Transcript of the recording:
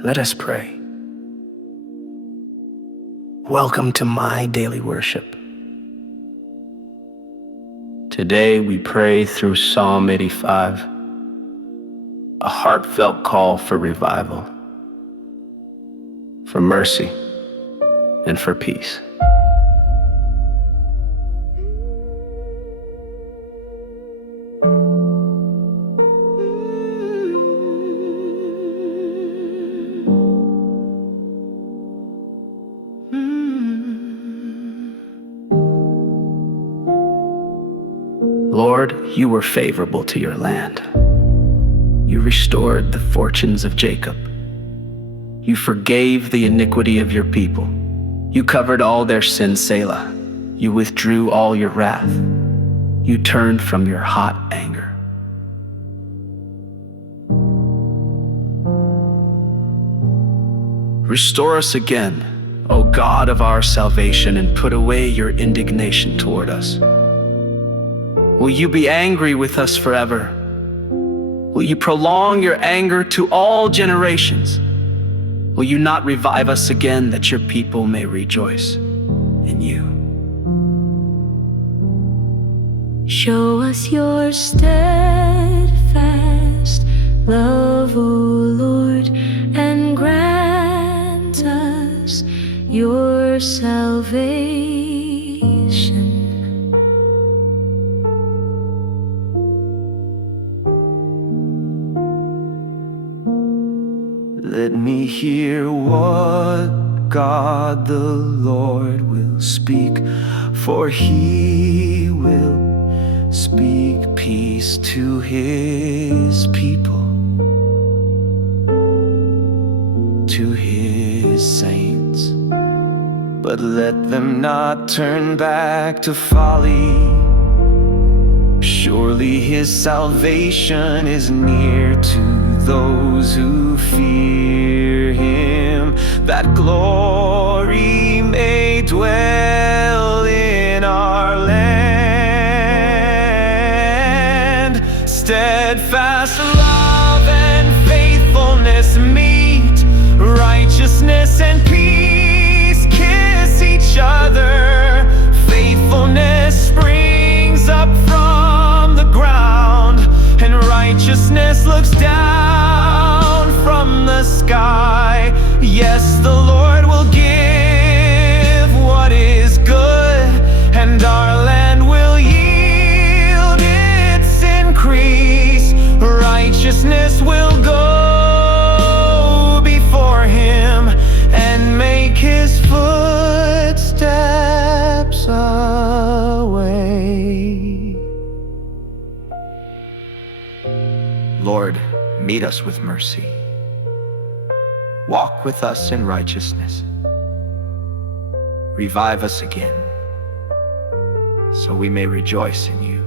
Let us pray. Welcome to my daily worship. Today we pray through Psalm 85, a heartfelt call for revival, for mercy, and for peace. Lord, you were favorable to your land. You restored the fortunes of Jacob. You forgave the iniquity of your people. You covered all their sins, Selah. You withdrew all your wrath. You turned from your hot anger. Restore us again, O God of our salvation, and put away your indignation toward us. Will you be angry with us forever? Will you prolong your anger to all generations? Will you not revive us again, that your people may rejoice in you? Show us your steadfast love, O Lord, and grant us your salvation. Let me hear what God the Lord will speak, for he will speak peace to his people, to his saints. But let them not turn back to folly. Surely his salvation is near to those who fear him, that glory may dwell in our land. Steadfast love and faithfulness meet, righteousness and peace kiss each other. Faithfulness springs up from the ground, and righteousness looks down from the sky. Yes, the Lord will give what is good, and our land will yield its increase. Righteousness will go before him and make his footsteps a way. Lord, meet us with mercy. Walk with us in righteousness. Revive us again, so we may rejoice in you.